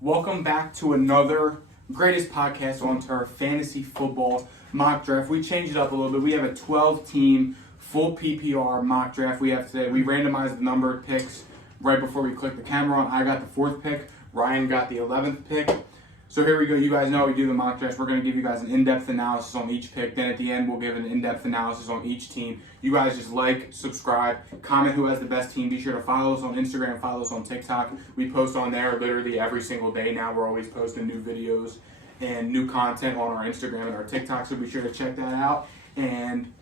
Welcome back to another greatest podcast on turf, fantasy football mock draft. We changed it up a little bit. We have a 12-team full PPR mock draft we have today. We randomized the number of picks right before we clicked the camera on. I got the 4th pick. Ryan got the 11th pick. So here we go. You guys know we do the mock draft. We're going to give you guys an in-depth analysis on each pick. Then at the end, we'll give an in-depth analysis on each team. You guys just like, subscribe, comment who has the best team. Be sure to follow us on Instagram, follow us on TikTok. We post on there literally every single day now. We're always posting new videos and new content on our Instagram and our TikTok, so be sure to check that out. And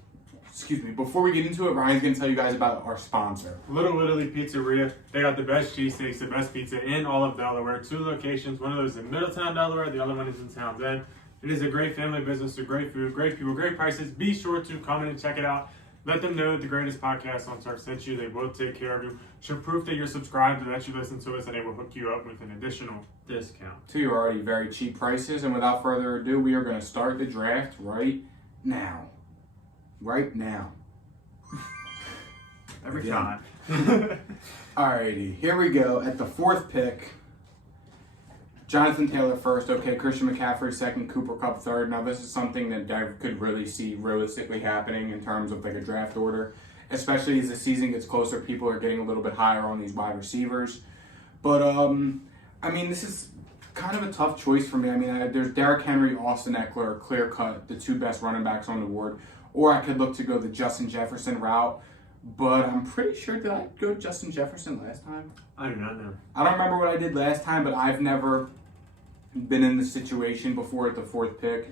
before we get into it, Ryan's going to tell you guys about our sponsor. Little Italy Pizzeria. They got the best cheesesteaks, the best pizza in all of Delaware. 2 locations. One of those is in Middletown, Delaware. The other one is in Townsend. It is a great family business, with great food, great people, great prices. Be sure to come in and check it out. Let them know that the greatest podcast on turf sent you. They will take care of you. Show proof that you're subscribed and that you listen to us, and they will hook you up with an additional discount. To your already very cheap prices. And without further ado, we are going to start the draft right now. Right now. Every time. Alrighty, here we go. At the 4th pick, Jonathan Taylor first. Okay, Christian McCaffrey second, Cooper Kupp third. Now this is something that I could really see realistically happening in terms of like a draft order, especially as the season gets closer. People are getting a little bit higher on these wide receivers. But I mean, this is kind of a tough choice for me. I mean, there's Derrick Henry, Austin Eckler, clear cut, the 2 best running backs on the board. Or I could look to go the Justin Jefferson route. But I'm pretty sure, did I go Justin Jefferson last time? I do not know. I don't remember what I did last time, but I've never been in this situation before at the 4th pick.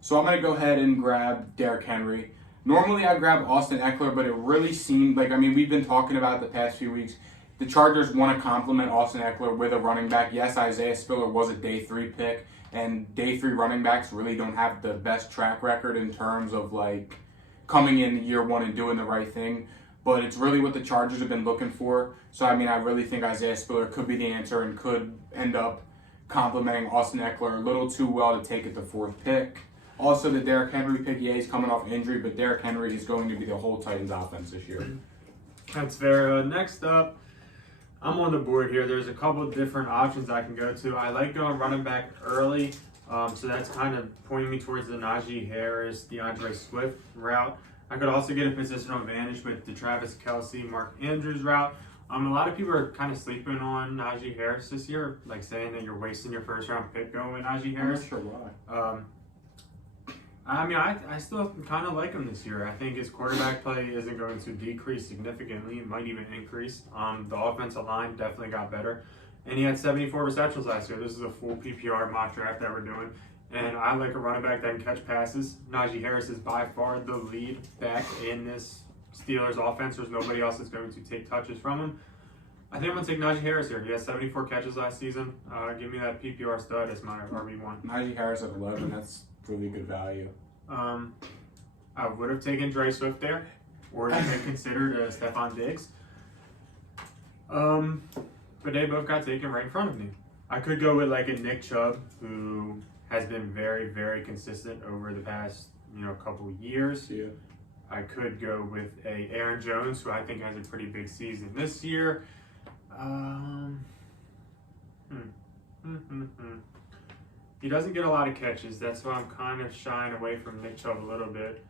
So I'm going to go ahead and grab Derrick Henry. Normally I grab Austin Eckler, but it really seemed like, I mean, we've been talking about it the past few weeks. The Chargers want to complement Austin Eckler with a running back. Yes, Isaiah Spiller was a day 3 pick, and day 3 running backs really don't have the best track record in terms of like coming in year 1 and doing the right thing. But it's really what the Chargers have been looking for. So, I mean, I really think Isaiah Spiller could be the answer and could end up complimenting Austin Eckler a little too well to take it the 4th pick. Also, the Derrick Henry pick, yeah, he's coming off injury, but Derrick Henry is going to be the whole Titans offense this year. That's fair. Next up, I'm on the board here. There's a couple of different options I can go to. I like going running back early, so that's kind of pointing me towards the Najee Harris, DeAndre Swift route. I could also get a positional advantage with the Travis Kelce, Mark Andrews route. A lot of people are kind of sleeping on Najee Harris this year, like saying that you're wasting your 1st round pick going with Najee Harris. I'm not sure why. I mean, I still kind of like him this year. I think his quarterback play isn't going to decrease significantly. It might even increase. The offensive line definitely got better. And he had 74 receptions last year. This is a full PPR mock draft that we're doing. And I like a running back that can catch passes. Najee Harris is by far the lead back in this Steelers offense. There's nobody else that's going to take touches from him. I think I'm going to take Najee Harris here. He has 74 catches last season. Give me that PPR stud as my RB1. Najee Harris at 11, that's really good value. I would have taken Dre Swift there, or even considered Stephon Diggs. But they both got taken right in front of me. I could go with like a Nick Chubb, who has been very, very consistent over the past, couple years. Yeah. I could go with a Aaron Jones, who I think has a pretty big season this year. He doesn't get a lot of catches. That's why I'm kind of shying away from Nick Chubb a little bit.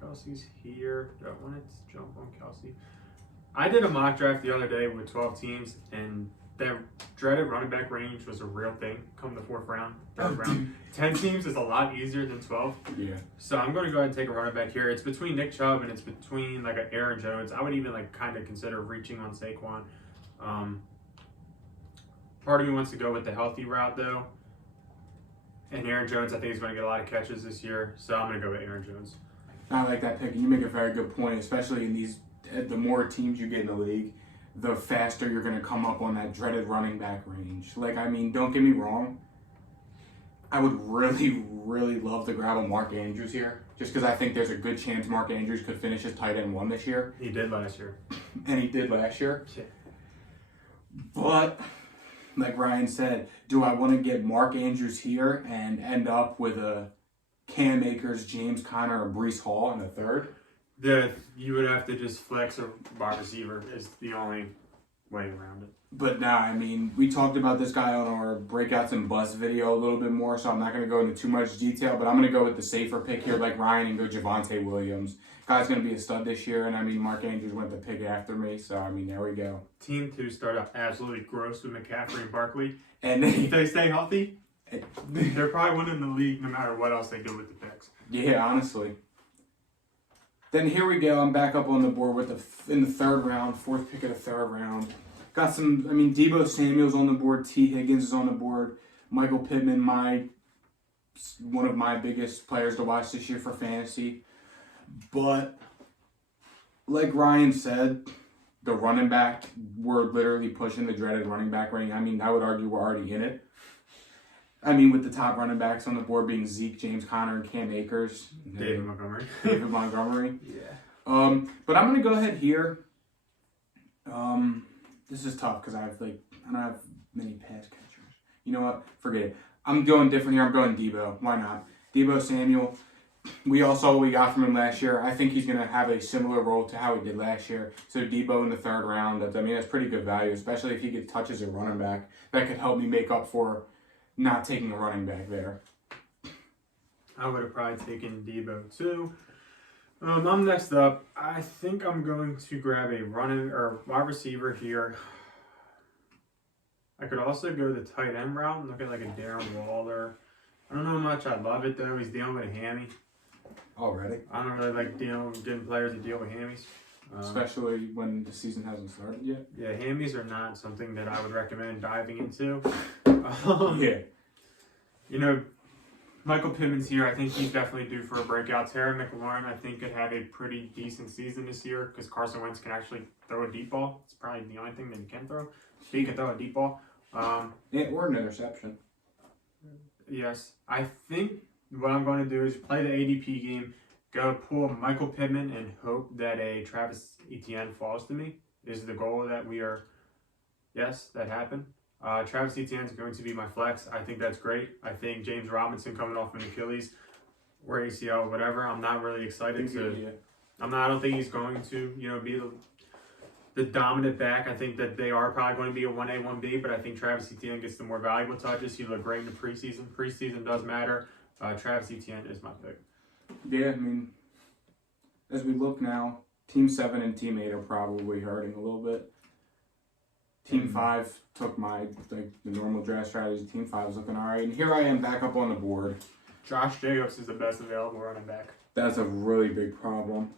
Kelsey's here. Do I want to jump on Kelsey? I did a mock draft the other day with 12 teams, and that dreaded running back range was a real thing come the 4th round, 3rd round. 10 teams is a lot easier than 12. Yeah. So I'm going to go ahead and take a running back here. It's between Nick Chubb and it's between like an Aaron Jones. I would even like kind of consider reaching on Saquon. Part of me wants to go with the healthy route though. And Aaron Jones, I think, is going to get a lot of catches this year. So I'm going to go with Aaron Jones. I like that pick. You make a very good point, especially in these, the more teams you get in the league, the faster you're going to come up on that dreaded running back range. Like, I mean, don't get me wrong. I would really, really love to grab a Mark Andrews here, just because I think there's a good chance Mark Andrews could finish as tight end 1 this year. He did last year. And he did last year. Yeah. But, like Ryan said, do I want to get Mark Andrews here and end up with a Cam Akers, James Conner, or Breece Hall in the 3rd? You would have to just flex a wide receiver is the only way around it. But nah, I mean, we talked about this guy on our breakouts and bust video a little bit more, so I'm not going to go into too much detail, but I'm going to go with the safer pick here like Ryan and go Javonte Williams. Guy's going to be a stud this year, and I mean, Mark Andrews went the pick after me, so I mean, there we go. Team 2 start off absolutely gross with McCaffrey and Barkley. And if they stay healthy, they're probably winning the league no matter what else they do with the picks. Yeah, honestly. Then here we go. I'm back up on the board with in the third round, fourth pick of the third round. Got some, I mean, Deebo Samuel's on the board. T. Higgins is on the board. Michael Pittman, one of my biggest players to watch this year for fantasy. But like Ryan said, the running back, we're literally pushing the dreaded running back range. I mean, I would argue we're already in it. I mean, with the top running backs on the board being Zeke, James Conner, and Cam Akers. David Montgomery. David Montgomery. Yeah. But I'm going to go ahead here. This is tough because I don't have many pass catchers. You know what? Forget it. I'm going different here. I'm going Deebo. Why not? Deebo Samuel. We all saw what we got from him last year. I think he's going to have a similar role to how he did last year. So Deebo in the third round. That's pretty good value, especially if he gets touches at running back. That could help me make up for not taking a running back there. I would have probably taken Deebo too. I'm next up. I think I'm going to grab a wide receiver here. I could also go the tight end route and look at like a Darren Waller. I don't know how much I love it though. He's dealing with a hammy. Already? I don't really like getting players to deal with hammies. Especially when the season hasn't started yet. Yeah, hammies are not something that I would recommend diving into. Yeah. You know, Michael Pittman's here. I think he's definitely due for a breakout. Terry McLaurin, I think, could have a pretty decent season this year because Carson Wentz can actually throw a deep ball. It's probably the only thing that he can throw. He can throw a deep ball. Yeah, or an interception. Yes. I think what I'm going to do is play the ADP game, go pull Michael Pittman, and hope that a Travis Etienne falls to me. Is the goal that we are... Yes, that happened. Travis Etienne is going to be my flex. I think that's great. I think James Robinson coming off an Achilles or ACL, whatever. I'm not really excited to. I don't think he's going to, be the dominant back. I think that they are probably going to be a 1A, 1B, but I think Travis Etienne gets the more valuable touches. He looked great in the preseason. Preseason does matter. Travis Etienne is my pick. Yeah, I mean, as we look now, Team 7 and Team 8 are probably hurting a little bit. Team 5 took the normal draft strategy. Team 5 is looking all right. And here I am back up on the board. Josh Jacobs is the best available running back. That's a really big problem.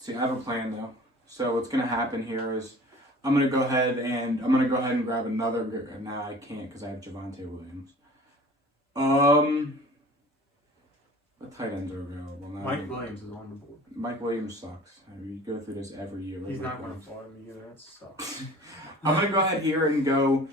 See, I have a plan though. So what's going to happen here is I'm going to go ahead and grab another. Nah, I can't because I have Javonte Williams. What tight ends are available now? Mike Williams is on the board. Mike Williams sucks. I mean, you go through this every year. He's not going to fall to me either. That sucks. I'm going to go ahead here and go.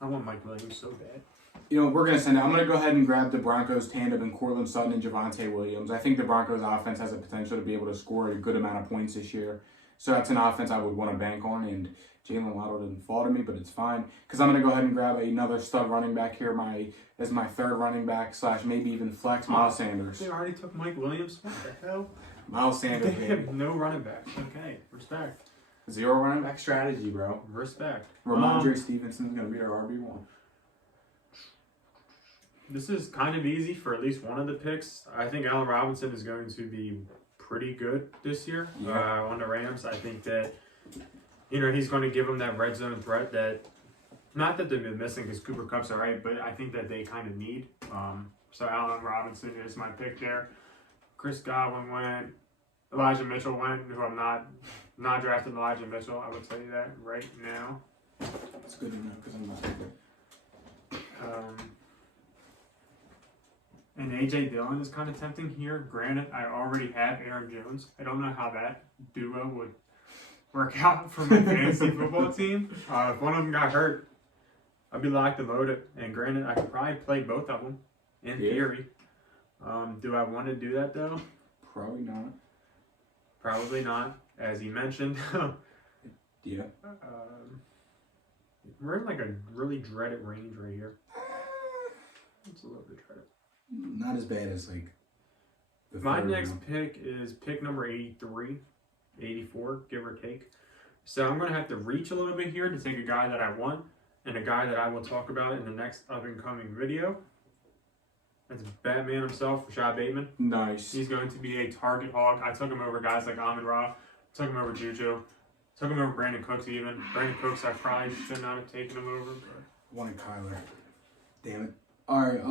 I want Mike Williams so bad. We're going to send it. I'm going to go ahead and grab the Broncos tandem in Cortland Sutton and Javonte Williams. I think the Broncos offense has the potential to be able to score a good amount of points this year. So that's an offense I would want to bank on. And Jalen Waddle didn't fall to me, but it's fine. Because I'm going to go ahead and grab another stud running back here as my third running back / maybe even flex, Miles Sanders. They already took Mike Williams? What the hell? Miles Sanders. They have no running backs. Okay, respect. 0 running back strategy, bro. Respect. Ramondre Stevenson's going to be our RB1. This is kind of easy for at least one of the picks. I think Allen Robinson is going to be pretty good this year on the Rams. I think that, he's going to give them that red zone threat that, not that they've been missing because Cooper Kupp's all right, but I think that they kind of need. So Allen Robinson is my pick there. Chris Godwin went. Elijah Mitchell went, who I'm not drafting Elijah Mitchell. I would tell you that right now. It's good to know because I'm not. And A.J. Dillon is kind of tempting here. Granted, I already have Aaron Jones. I don't know how that duo would work out for my fantasy football team. If one of them got hurt, I'd be locked and loaded. And granted, I could probably play both of them in theory. Do I want to do that, though? Probably not. Probably not, as you mentioned. Yeah. We're in like a really dreaded range right here. It's a little bit better. Not as bad as like. My next pick is pick number 83, 84, give or take. So I'm going to have to reach a little bit here to take a guy that I want and a guy that I will talk about in the next up-and-coming video. That's Batman himself, Rashad Bateman. Nice. He's going to be a target hog. I took him over guys like Amon Ra, took him over Juju, took him over Brandon Cooks even. Brandon Cooks, I probably should not have taken him over. But... Wanted Kyler. Damn it. Alright,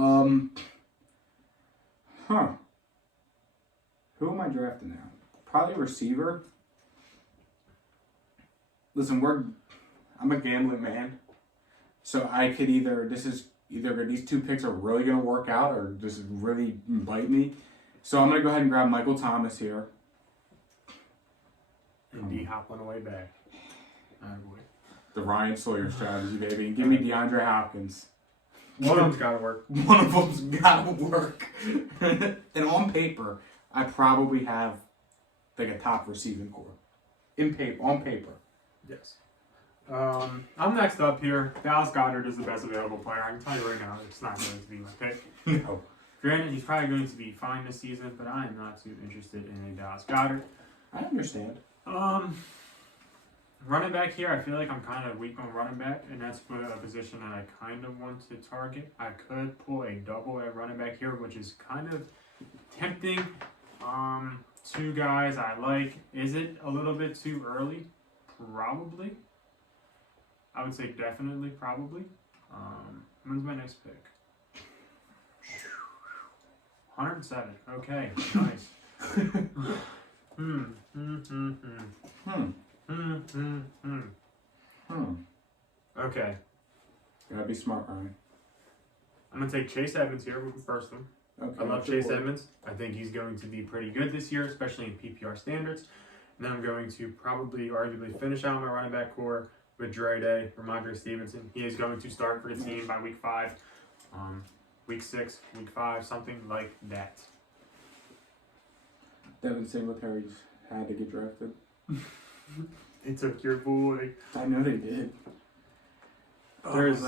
Who am I drafting now? Probably a receiver. Listen, I'm a gambling man. So I could either these two picks are really gonna work out or just really bite me. So I'm gonna go ahead and grab Michael Thomas here. And D-Hop on the way back. Oh boy. The Ryan Sawyer strategy, baby. And give me DeAndre Hopkins. One of them's gotta work. One of them's gotta work. And on paper, I probably have like a top receiving core. On paper. Yes. I'm next up here. Dallas Goedert is the best available player. I can tell you right now, it's not going to be my pick. No. Granted, he's probably going to be fine this season, but I am not too interested in a Dallas Goedert. I understand. Running back here, I feel like I'm kind of weak on running back, and that's for a position that I kind of want to target. I could pull a double at running back here, which is kind of tempting. Two guys I like. Is it a little bit too early? Probably. I would say definitely, probably. When's my next pick? 107. Okay, nice. Okay. Gotta be smart, Ryan. I'm gonna take Chase Edmonds here with the first one. Okay. I love Chase Edmonds. I think he's going to be pretty good this year, especially in PPR standards. And then I'm going to probably arguably finish out my running back core with Dre Day, Ramondre Stevenson. He is going to start for the team by week 5, week 6, week 5, something like that. Devin Singletary's had to get drafted. They took your boy. I know they did. There's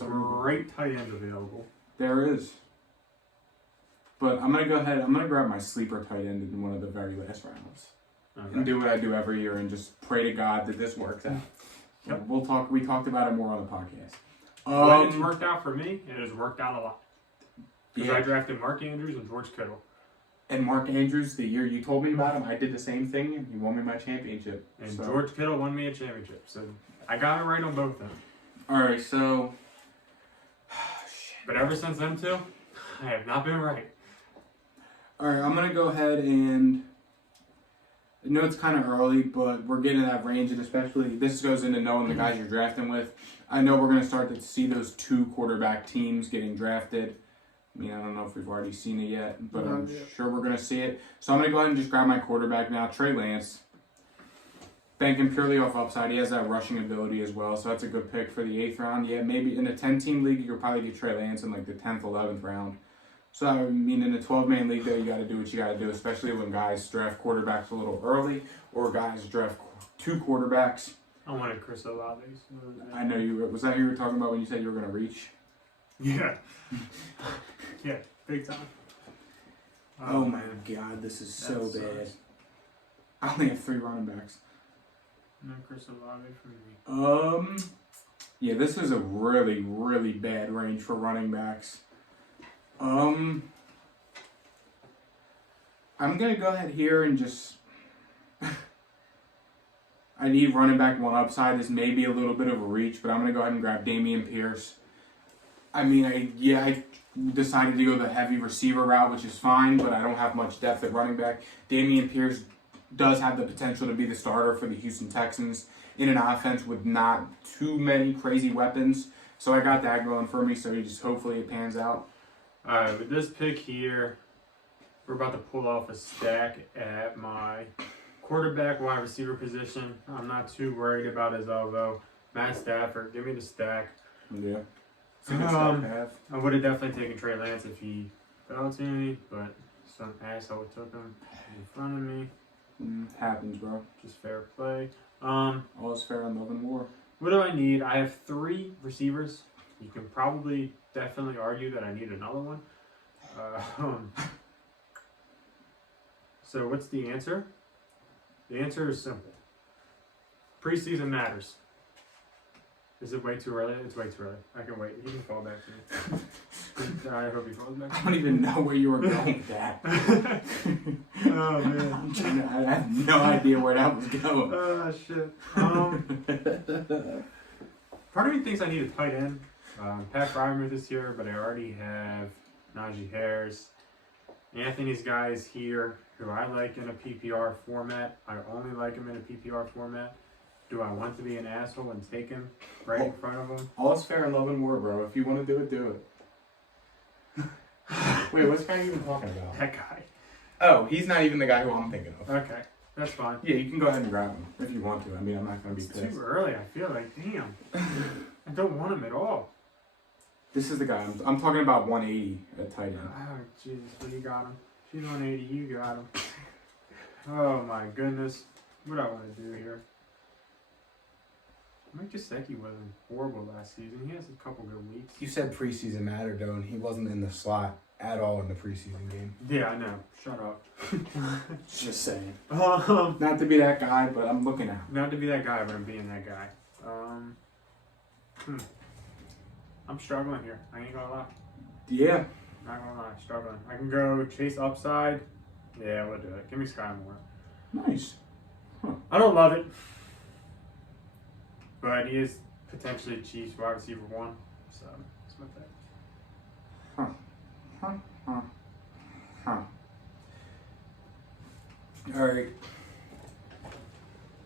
great tight end available. There is. But I'm going to grab my sleeper tight end in one of the very last rounds. Okay. And do what I do every year and just pray to God that this works out. Yep. We talked about it more on the podcast. When it's worked out for me, it has worked out a lot. Because I drafted Mark Andrews and George Kittle. And Mark Andrews, the year you told me about him, I did the same thing, and he won me my championship. And George Kittle won me a championship. So I got it right on both of them. All right, so... But ever since then, too, I have not been right. All right, I'm going to go ahead and... I know it's kind of early, but we're getting in that range, and especially this goes into knowing the guys you're drafting with. I know we're going to start to see those 2 quarterback teams getting drafted. I mean, I don't know if we've already seen it yet, but I'm sure we're going to see it. So I'm going to go ahead and just grab my quarterback now, Trey Lance. Banking purely off upside. He has that rushing ability as well, so that's a good pick for the 8th round. Yeah, maybe in a 10-team league, you could probably get Trey Lance in like the 10th, 11th round. So, I mean, in a 12-man league, though, you got to do what you got to do, especially when guys draft quarterbacks a little early or guys draft 2 quarterbacks. I wanted Chris Olave. I know you were. Was that who you were talking about when you said you were going to reach? Yeah. Yeah, big time. Oh my God, this is so bad. I only have 3 running backs. No Chris Olave for me. Yeah, this is a really, really bad range for running backs. I'm gonna go ahead here and just. I need running back 1 upside. This may be a little bit of a reach, but I'm gonna go ahead and grab Dameon Pierce. I mean, I decided to go the heavy receiver route, which is fine, but I don't have much depth at running back. Dameon Pierce does have the potential to be the starter for the Houston Texans in an offense with not too many crazy weapons. So I got that going for me, so hopefully it pans out. Alright, with this pick here, we're about to pull off a stack at my quarterback wide receiver position. I'm not too worried about his elbow. Matt Stafford, give me the stack. Yeah. I would have definitely taken Trey Lance if he fell to me, but some asshole took him in front of me. Happens, bro. Just fair play. All is fair in love and war. What do I need? I have 3 receivers. You can probably definitely argue that I need another one. So what's the answer? The answer is simple. Preseason matters. Is it way too early? It's way too early. I can wait. He can fall back to me. I hope he falls back I to don't me. even know where you were going with that. Oh, man. I have no idea where that was going. Oh, shit. Part of me thinks I need a tight end. Pat Fryermuth is here, but I already have Najee Harris. Anthony's guy is here, who I like in a PPR format. I only like him in a PPR format. Do I want to be an asshole and take him right in front of him? All is fair in love and war, bro. If you want to do it, do it. Wait, what's guy even talking about? That guy. Oh, he's not even the guy who I'm thinking of. Okay, that's fine. Yeah, you can go ahead and grab him if you want to. I mean, I'm not going to be It's pissed. too early, I feel like. Damn. I don't want him at all. This is the guy. I'm talking about 180 at tight end. Oh, jeez, but you got him. She's 180, you got him. Oh, my goodness. What do I want to do here? Mike Gesicki wasn't horrible last season. He has a couple good weeks. You said preseason mattered, though, and he wasn't in the slot at all in the preseason game. Yeah, I know. Shut up. Just saying. Um, Not to be that guy, but I'm looking out. Not to be that guy, but I'm being that guy. I'm struggling here. I ain't gonna lie. Yeah. Not gonna lie, struggling. I can go chase upside. Yeah, we'll do it. Give me Sky Moore. Nice. I don't love it, but he is potentially Chiefs wide receiver 1, so that's my pick. All right.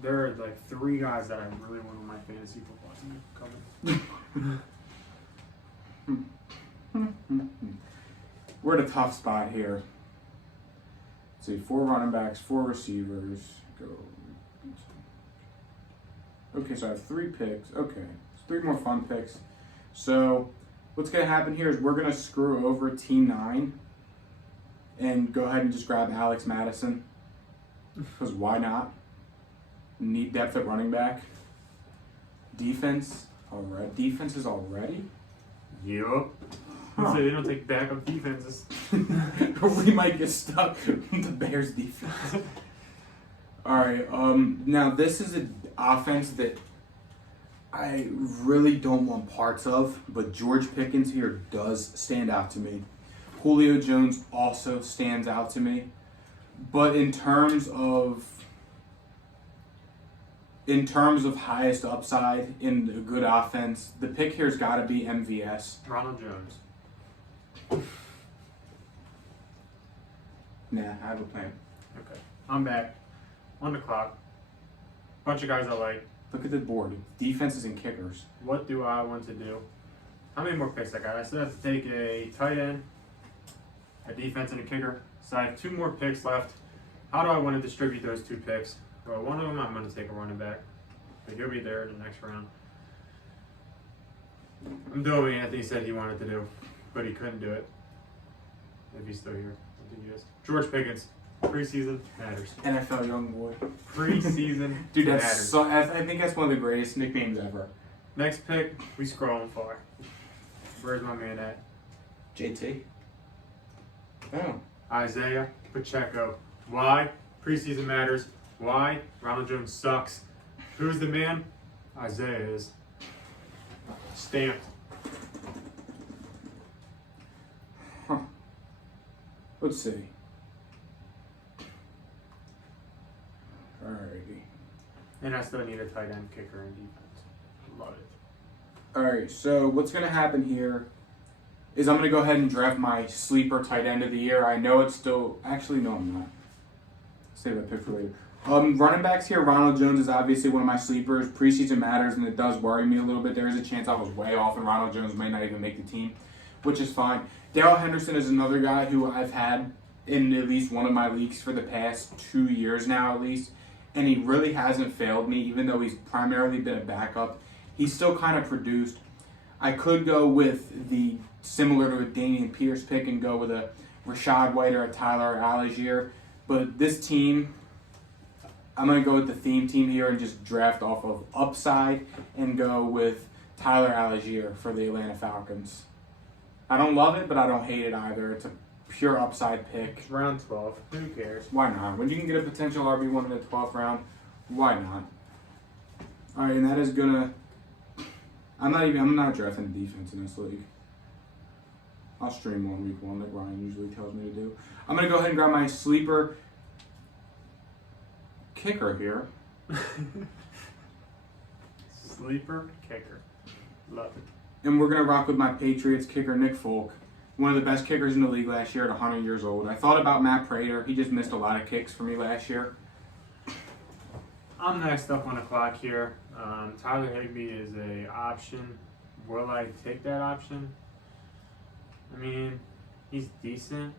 There are like 3 guys that I really want on my fantasy football team coming. We're at a tough spot here. Let's see, 4 running backs, 4 receivers. Go. Okay, so I have 3 picks. Okay, 3 more fun picks. So what's going to happen here is we're going to screw over Team 9 and go ahead and just grab Alex Madison. Because why not? Need depth at running back. Defense. Alright, defenses already? Yup. Huh. So they don't take backup defenses. We might get stuck with the Bears defense. Alright, now this is an offense that I really don't want parts of, but George Pickens here does stand out to me. Julio Jones also stands out to me. But in terms of highest upside in a good offense, the pick here's got to be MVS. Ronald Jones. Nah, I have a plan. Okay. I'm back. On the clock. Bunch of guys I like. Look at the board. Defenses and kickers. What do I want to do? How many more picks I got? I still have to take a tight end, a defense, and a kicker. So I have 2 more picks left. How do I want to distribute those 2 picks? Well, one of them I'm going to take a running back. But he'll be there in the next round. I'm doing what Anthony said he wanted to do, but he couldn't do it. If he's still here. I think he is. George Pickens. Preseason matters. NFL young boy. Preseason Dude, matters. I think that's one of the greatest nicknames ever. Next pick, we scrolling far. Where's my man at? JT. Oh. Isaiah Pacheco. Why? Preseason matters. Why? Ronald Jones sucks. Who's the man? Isaiah is. Stamped. Huh. Let's see. Alrighty. And I still need a tight end, kicker, and defense. Love it. Alright, so what's going to happen here is I'm going to go ahead and draft my sleeper tight end of the year. I know it's still... Actually, no, I'm not. Save that pick for later. Running backs here, Ronald Jones is obviously one of my sleepers. Preseason matters, and it does worry me a little bit. There is a chance I was way off, and Ronald Jones may not even make the team, which is fine. Darrell Henderson is another guy who I've had in at least one of my leagues for the past 2 years now, at least, and he really hasn't failed me, even though he's primarily been a backup. He's still kind of produced. I could go with the similar to a Dameon Pierce pick and go with a Rashad White or a Tyler Algier, but this team, I'm going to go with the theme team here and just draft off of upside and go with Tyler Algier for the Atlanta Falcons. I don't love it, but I don't hate it either. It's a pure upside pick. It's round 12. Who cares? Why not? When you can get a potential RB1 in the 12th round, why not? All right, and that is gonna. I'm not drafting a defense in this league. I'll stream one week one like Ryan usually tells me to do. I'm gonna go ahead and grab my sleeper kicker here. Sleeper kicker. Love it. And we're going to rock with my Patriots kicker, Nick Folk. One of the best kickers in the league last year at 100 years old. I thought about Matt Prater. He just missed a lot of kicks for me last year. I'm next up on the clock here. Tyler Higbee is a option. Will I take that option? I mean, he's decent.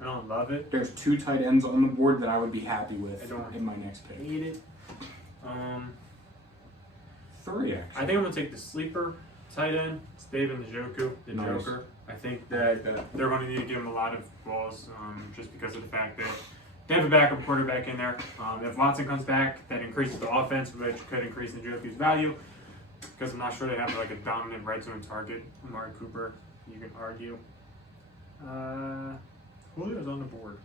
I don't love it. There's 2 tight ends on the board that I would be happy with I don't in my next pick. hate it. 3, actually. I think I'm going to take the sleeper tight end. It's David Njoku, the Nice. Joker. I think that they're going to need to give him a lot of balls just because of the fact that they have a backup quarterback in there. If Watson comes back, that increases the offense, which could increase Njoku's value because I'm not sure they have like a dominant red zone target. Amari Cooper, you can argue. Julio's on the board.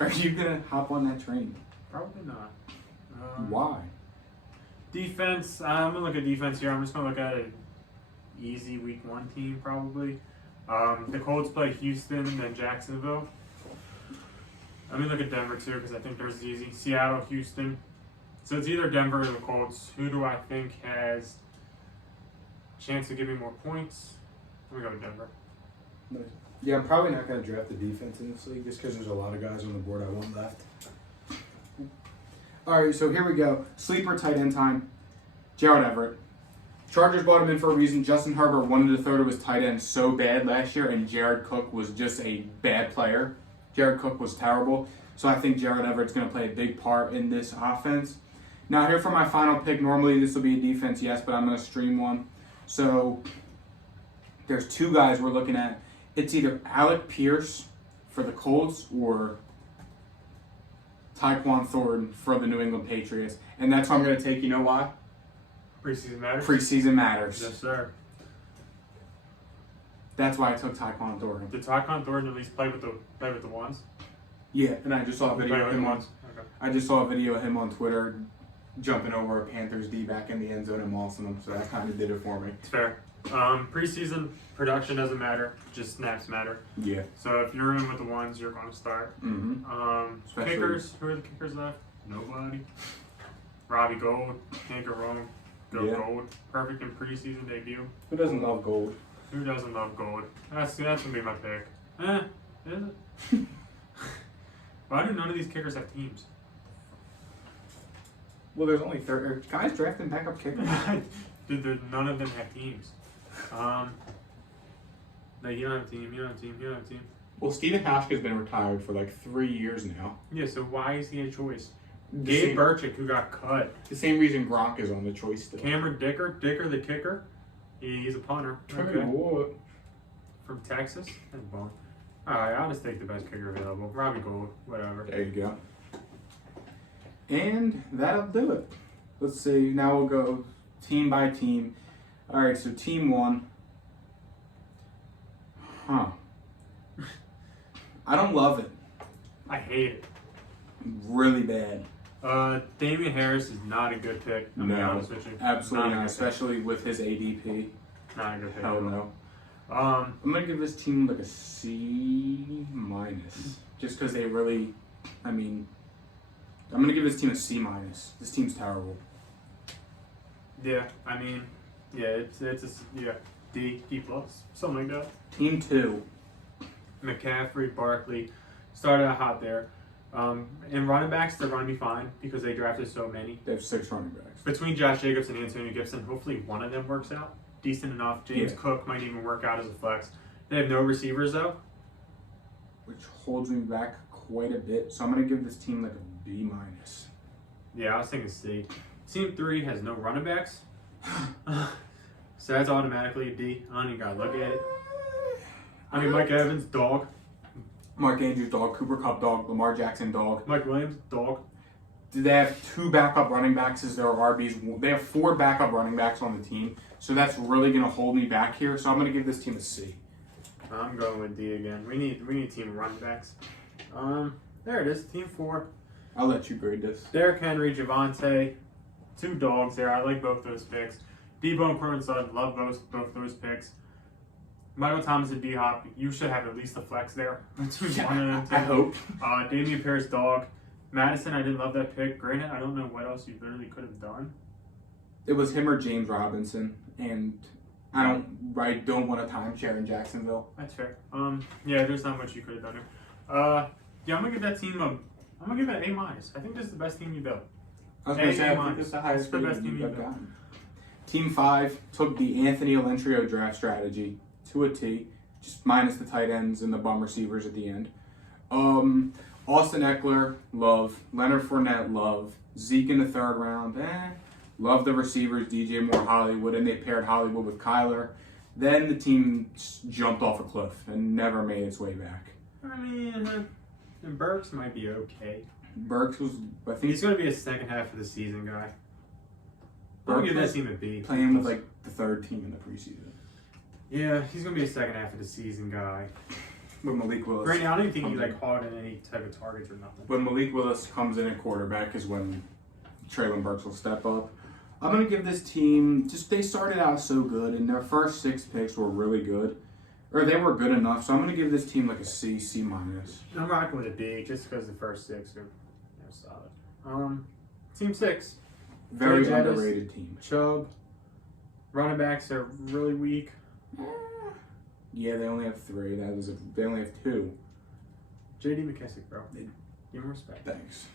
Are you going to hop on that train? Probably not. Why? Defense, I'm going to look at defense here. I'm just going to look at an easy week 1 team probably. The Colts play Houston and then Jacksonville. I'm going to look at Denver too because I think theirs is easy. Seattle, Houston. So it's either Denver or the Colts. Who do I think has a chance to give me more points? I'm going to go with Denver. Nice. Yeah, I'm probably not going to draft the defense in this league just because there's a lot of guys on the board I want left. All right, so here we go. Sleeper tight end time. Gerald Everett. Chargers brought him in for a reason. Justin Herbert wanted to throw to his tight end so bad last year, and Jared Cook was just a bad player. Jared Cook was terrible. So I think Gerald Everett's going to play a big part in this offense. Now here for my final pick. Normally this will be a defense, yes, but I'm going to stream one. So there's 2 guys we're looking at. It's either Alec Pierce for the Colts or Tyquan Thornton for the New England Patriots. And that's what I'm going to take. You know why? Preseason matters? Preseason matters. Yes, sir. That's why I took Tyquan Thornton. Did Tyquan Thornton at least play with the ones? Yeah, and I just saw a Play video with of the him ones. on. Okay. I just saw a video of him on Twitter jumping over a Panthers D back in the end zone and mossing him. So that kind of did it for me. It's fair. Preseason production doesn't matter, just snaps matter. Yeah. So if you're in with the ones, you're going to start. Mm-hmm. Especially- Kickers, who are the kickers left? Nobody. Robbie Gold, can't go wrong. Go Yeah. Gold. Perfect in preseason debut. Who doesn't love gold? Who doesn't love Gold? That's gonna be my pick. Is it? Why do none of these kickers have teams? Well, there's only 30 guys drafting backup kickers. None of them have teams. No, you don't have a team. You don't have a team. You don't have a team. Well, Stephen Hauschka's been retired for like 3 years now. Yeah, so why is he a choice? The Gabe same- Burchick, who got cut. The same reason Gronk is on the choice still. Cameron Dicker the kicker. He's a punter. Tell Okay. you what. From Texas. That's bone. Alright, I'll just take the best kicker available. Robbie Gold, whatever. There you go. And that'll do it. Let's see. Now we'll go team by team. All right, so team 1. Huh. I don't love it. I hate it. Really bad. Damian Harris is not a good pick. I'm being honest with you. Absolutely Not a not, good especially with his ADP. pick. Not a good pick. Hell no. Um, I'm gonna give this team like a C minus, just because they really. I mean, I'm gonna give this team a C minus. This team's terrible. yeah, I mean, yeah, it's D plus, something like that. Team 2. McCaffrey, Barkley, started out hot there. In running backs, they're going to be fine because they drafted so many. They have 6 running backs. Between Josh Jacobs and Antonio Gibson, hopefully one of them works out decent enough. James Yeah. Cook might even work out as a flex. They have no receivers though. Which holds me back quite a bit. So I'm gonna give this team like a B minus. Yeah, I was thinking C. Team 3 has no running backs. So that's automatically a D. I don't even gotta look at it. I mean, Mike Evans, dog. Mark Andrews dog, Cooper Kupp dog, Lamar Jackson dog. Mike Williams, dog. They have 2 backup running backs as their RBs. They have 4 backup running backs on the team, so that's really going to hold me back here. So I'm going to give this team a C. I'm going with D again. We need team running backs. There it is, team 4. I'll let you grade this. Derrick Henry, Javonte, 2 dogs there. I like both those picks. Debo and Courtland Sutton, love both those picks. Michael Thomas and D-Hop, you should have at least a flex there. Choose one of them two. I hope. Damian Pierce, dog. Madison, I didn't love that pick. Granted, I don't know what else you literally could have done. It was him or James Robinson, and I don't want a timeshare in Jacksonville. That's fair. Yeah, there's not much you could have done there. Yeah, I'm gonna give that team I'm gonna give it an A-. I think this is the best team you built. I was going to say, I A-. think it's the highest It's the best rating team you've you've got. gotten. Team 5 took the Anthony Alentrio draft strategy to a T, just minus the tight ends and the bum receivers at the end. Austin Eckler, love. Leonard Fournette, love. Zeke in the 3rd round, Love the receivers, DJ Moore, Hollywood, and they paired Hollywood with Kyler. Then the team jumped off a cliff and never made its way back. I mean, Burks might be okay. Burks was, I think, He's going to be a second half of the season guy. I'm going to give that team a B. playing with like the 3rd team in the preseason. Yeah, he's going to be a second half of the season guy. With Malik Willis. Granted, I don't even think he hogged in any type of targets or nothing. When Malik Willis comes in at quarterback is when Traylon Burks will step up. I'm going to give this team, they started out so good, and their first 6 picks were really good. Or they were good enough, so I'm going to give this team like a C, C-. I'm rocking with a B just because the first 6 are solid. Team 6. Very Jay Jettis, underrated team. Chubb. Running backs are really weak. Yeah, they only have 3. They only have 2. J.D. McKissick, bro. Give him respect. Thanks.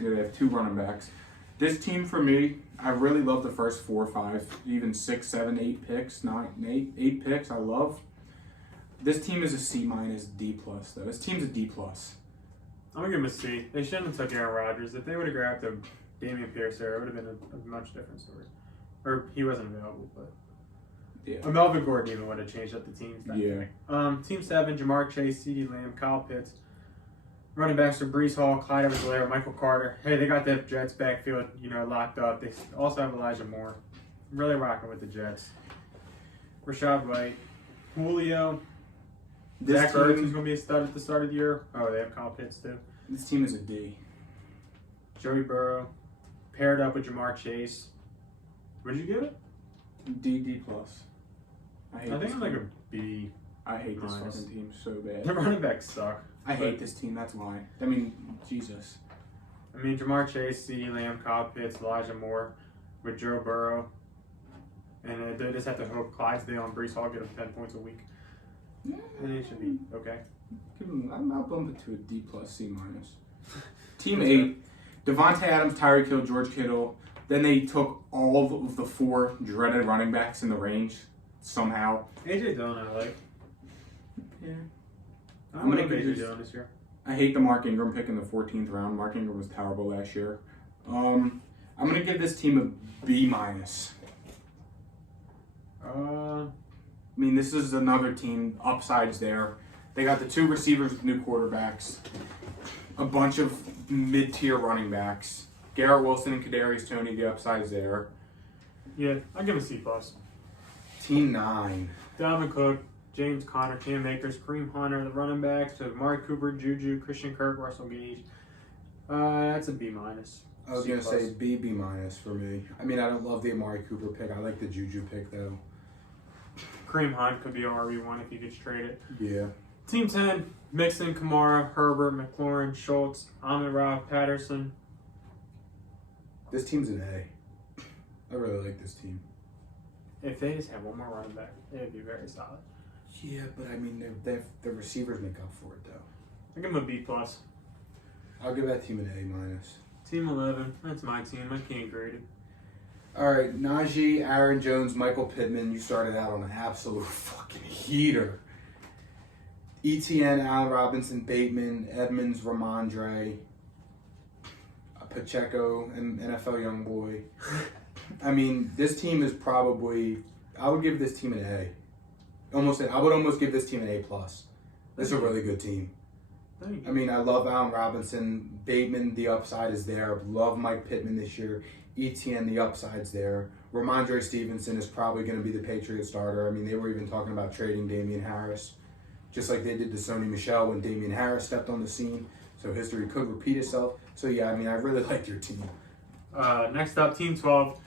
Yeah, they have 2 running backs. This team for me, I really love the first 4, 5, even 6, 7, 8 picks. 8 picks. I love. This team is a C-, D+ though. This team's a D+. I'm gonna give him a C. They shouldn't have took Aaron Rodgers. If they would have grabbed a Damian Pierce there, it would have been a much different story. Or he wasn't available, but Yeah. Melvin Gordon even would have changed up the teams. Yeah. Team 7: Jamar Chase, CeeDee Lamb, Kyle Pitts. Running backs are Breece Hall, Clyde Edwards-Helaire, Michael Carter. Hey, they got the Jets backfield, locked up. They also have Elijah Moore. Really rocking with the Jets. Rashad White, Julio. Zach Ertz is going to be a stud at the start of the year. Oh, they have Kyle Pitts too. This team is a D. Joey Burrow, paired up with Jamar Chase. What did you give it? D+. I think I'm like a B. I hate this minus. fucking team so bad. The running backs suck. I hate this team, that's why. I mean, Jesus. Jamar Chase, CeeDee Lamb, Kyle Pitts, Elijah Moore with Joe Burrow. And they just have to hope Clydesdale and Breece Hall get them 10 points a week. Yeah. And it should be okay. I'll bump it to a D+, C-. Team 8, Devontae Adams, Tyreek Hill, George Kittle. Then they took all of the 4 dreaded running backs in the range somehow. AJ Dillon I like. Yeah. I'm going to give AJ this- Dillon this year. I hate the Mark Ingram pick in the 14th round. Mark Ingram was terrible last year. I'm going to give this team a B-. I mean, this is another team, upsides there. They got the 2 receivers with new quarterbacks, a bunch of mid-tier running backs. Garrett Wilson and Kadarius Toney, the upsides there. Yeah, I'll give him a C+. Team 9. Dalvin Cook, James Conner, Cam Akers, Kareem Hunter, the running backs. So Amari Cooper, Juju, Christian Kirk, Russell Gage. That's a B-. I was going to say B for me. I mean, I don't love the Amari Cooper pick. I like the Juju pick, though. Kareem Hunt could be a RB1 if he gets traded. Yeah. Team 10, Mixon, Kamara, Herbert, McLaurin, Schultz, Amon-Ra, Patterson. This team's an A. I really like this team. If they just have one more running back, it would be very solid. Yeah, but I mean, the receivers make up for it, though. I'll give him a B+. I'll give that team an A-. Team 11, that's my team. I can't grade it. All right, Najee, Aaron Jones, Michael Pittman. You started out on an absolute fucking heater. ETN, Allen Robinson, Bateman, Edmonds, Ramondre, Pacheco, and NFL young boy. I mean, this team is probably. I would give this team an A. I would almost give this team an A+. This is a really good team. Thank you. I mean, I love Allen Robinson. Bateman, the upside is there. Love Mike Pittman this year. ETN, the upside's there. Ramondre Stevenson is probably going to be the Patriot starter. I mean, they were even talking about trading Damian Harris, just like they did to Sony Michel when Damian Harris stepped on the scene. So history could repeat itself. So yeah, I mean, I really like your team. Next up, Team 12,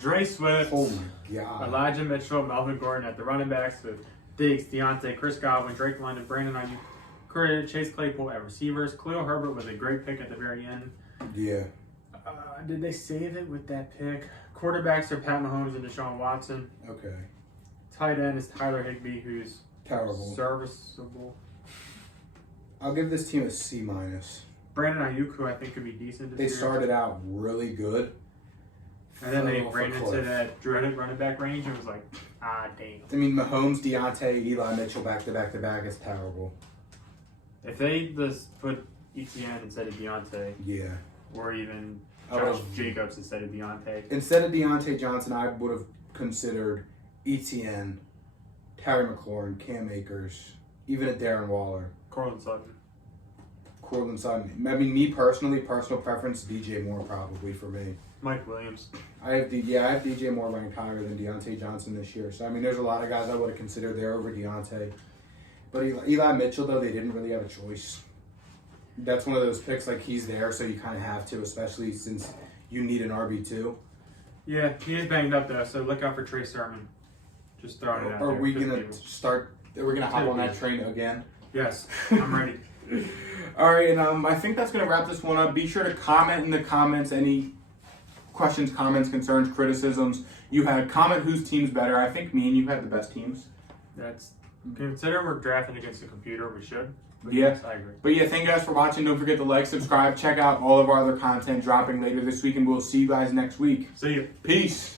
Dre Swift, Oh my God. Elijah Mitchell, Melvin Gordon at the running backs with Diggs, Deontay, Chris Godwin, Drake London, Brandon Ayuk, Chase Claypool at receivers. Khalil Herbert was a great pick at the very end. Yeah. Did they save it with that pick? Quarterbacks are Pat Mahomes and Deshaun Watson. Okay. Tight end is Tyler Higbee, who's Terrible. serviceable. I'll give this team a C minus. Brandon Ayuk, who I think could be decent this They year. started out really good. And then they Fell off a ran into cliff. that dreaded running back range and was like, damn. I mean, Mahomes, Deontay, Eli Mitchell back to back to back is terrible. If they just put ETN instead of Deontay, Yeah. or even I Josh would've- Jacobs instead of Deontay. Instead of Deontay Johnson, I would have considered ETN, Terry McLaurin, Cam Akers, even a Darren Waller, Cortland Sutton. Courtland Sutton. I mean, me personally, personal preference, DJ Moore probably for me. Mike Williams. I have DJ Moore ranked higher than Deontay Johnson this year. So I mean, there's a lot of guys I would have considered there over Deontay. But Eli Mitchell, though, they didn't really have a choice. That's one of those picks, like he's there, so you kind of have to, especially since you need an RB2. Yeah, he is banged up though, so look out for Trey Sermon. Just throwing it out Are there. we Just gonna people. start? Are we gonna hop on that train again? Yes, I'm ready. All right, and I think that's going to wrap this one up. Be sure to comment in the comments any questions, comments, concerns, criticisms you had. Comment whose team's better. I think me and you had the best teams. That's consider we're drafting against the computer. We should. But Yeah. yes, I agree. But yeah, thank you guys for watching. Don't forget to like, subscribe, check out all of our other content dropping later this week, and we'll see you guys next week. See you. Peace.